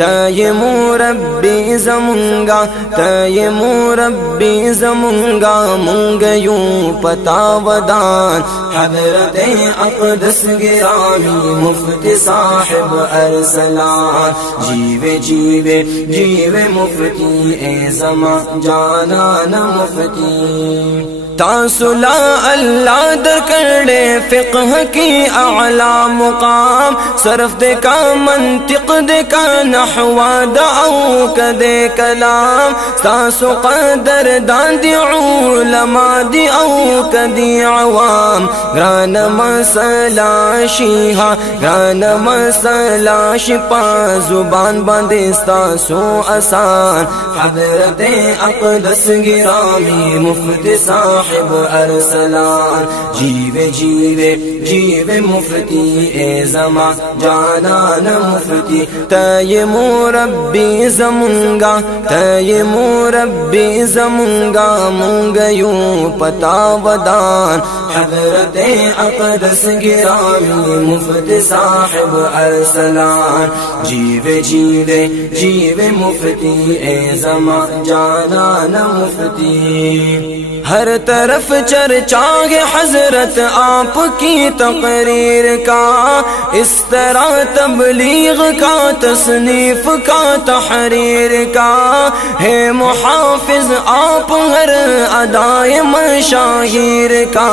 تے مربی زمونگا تے مربی زمونگا مونگ یوں پتا ودان حضرت اقدس گرامی مفتی صاحب ارسلان جیوے جیوے جیوے مفتی اے زمان جانان مفتی تاسو لا اللہ در کرڑے فقہ کی اعلی مقام صرف دے کا منطق دے کا نحو دعو کدے کلام تاسو قدر دان دی علماء دی او کدی عوام گران مسئلہ شیحا گران مسئلہ شپا زبان باندستا سو آسان حضرت اقدس گرامی مفتی صاحب ارسلان جیوے جیوے جیوے مفتی اے زمان جانان مفتی تے مربی زمونگا تے مربی زمونگا مونگ یوں پتا ودان حضرت اقدس گرامی مفتی صاحب ارسلان جیوے جیوے جیوے مفتی اے زمان جانان مفتی ہر طرف چرچا ہے حضرت آپ کی تقریر کا اس طرح تبلیغ کا تصنیف کا تحریر کا ہے محافظ آپ ہر ادائے مشاہیر کا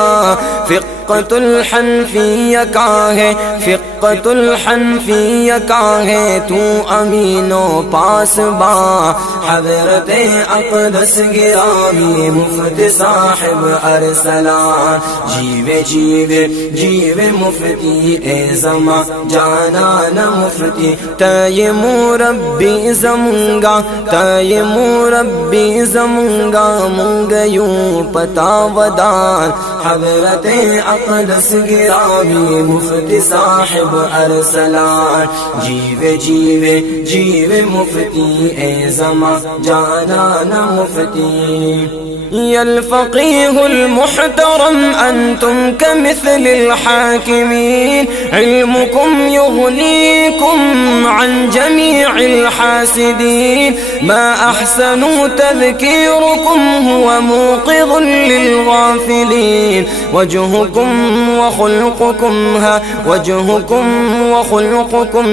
فقۃ الحنفیہ کا ہے فقۃ الحنفیہ کا ہے تو امین و پاسبا حضرت اقدس گرامی مفتی صاحب ارسلان جیوے جیوے جیوے مفتی اے زمان جانان مفتی تے مربی زمونگا تے مربی زمونگا مونگ یوں پتا ودان حضرت اقدس گرامی مفتی صاحب ارسلان جیوے جیوے جیوے مفتی اے زمان جانان مفتی یا الفقیہ المحترم انتم کمثل الحاکمین علمکم یغنیکم عن جمیع الحاسدین ما احسن تذکیرکم هو موقظ للغافلین وجهكم وخلقكم وجهكم وخلقكم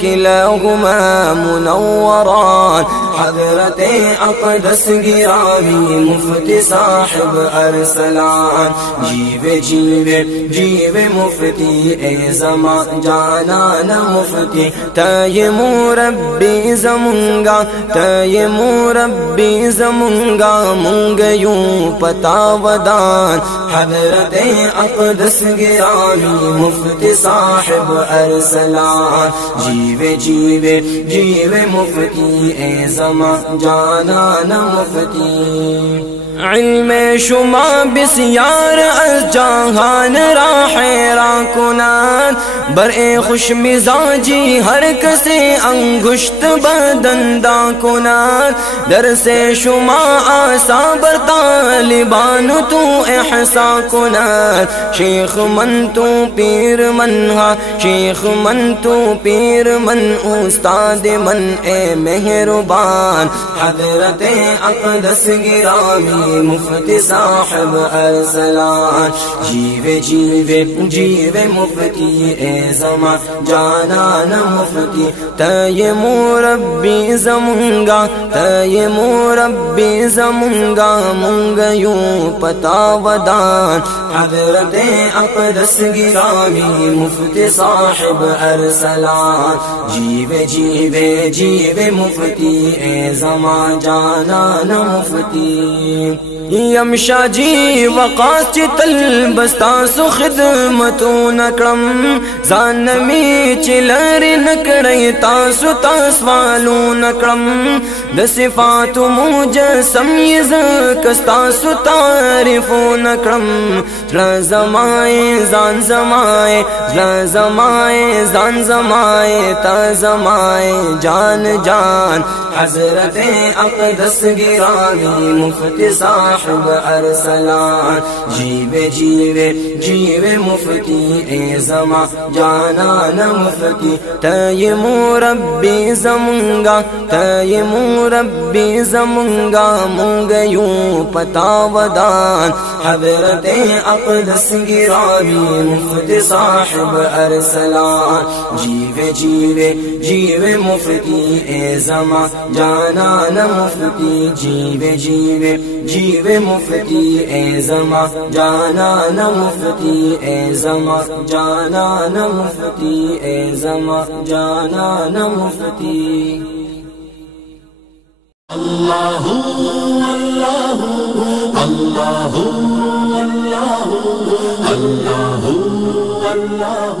كلاهما منوران حضرت اقدس گرامی مفتی صاحب ارسلان جیوے جیوے جیوے مفتی اے زمان جانان مفتی تے مربی زمونگا تے مربی زمونگا مونگ یوں پتا ودان حضرت اقدس گرامی مفتی صاحب ارسلان جیوے جیوے جیوے مفتی اے زمان جانان مفتی علم شما بسیار از جہان راہ را کنان برے خوش مزاجی ہر کسی انگشت بدندہ کنان در سے شما آسا بر طالبان تو احسا کنان شیخ من تو پیر من ہا شیخ من تو پیر من استاد من اے مہربان حضرت اقدس گرامی مفتی صاحب ارسلان جیوے جیوے جیوے مفتی اے زمان جانان مفتی تے مربی زمونگا تے مربی زمونگا مونگ یوں پتا ودان حضرت اقدس گرامی مفتی صاحب ارسلان جیوے جیوے جیوے مفتی اے زمان جانان مفتی یمشا جی وقاس چی تلبستا سو خدمتو نکرم زانمی چی لری نکڑی تاسو تاسوالو نکرم د صفات مجسم یزکستاسو تعریفو نکرم زلزمائے زان زمائے زلزمائے زان زمائے تا زمائے جان جان حضرت اقدس گرامی مفتی صاحب ارسلان جیوے جیوے جیوے مفتی اے زمان جانان مفتی تے مربی زمانگا تے مربی زمانگا مونگیوں پتا ودان حضرت اقدس گرامی مفتی صاحب ارسلان جیوے جیوے جیوے مفتی اے زمان جانان مفتی جیوے جیوے جیوے مفتی اے زمان جانان مفتی اے زمان جانان مفتی اے زمان جانان مفتی اللہ اللہ اللہ اللہ اللہ اللہ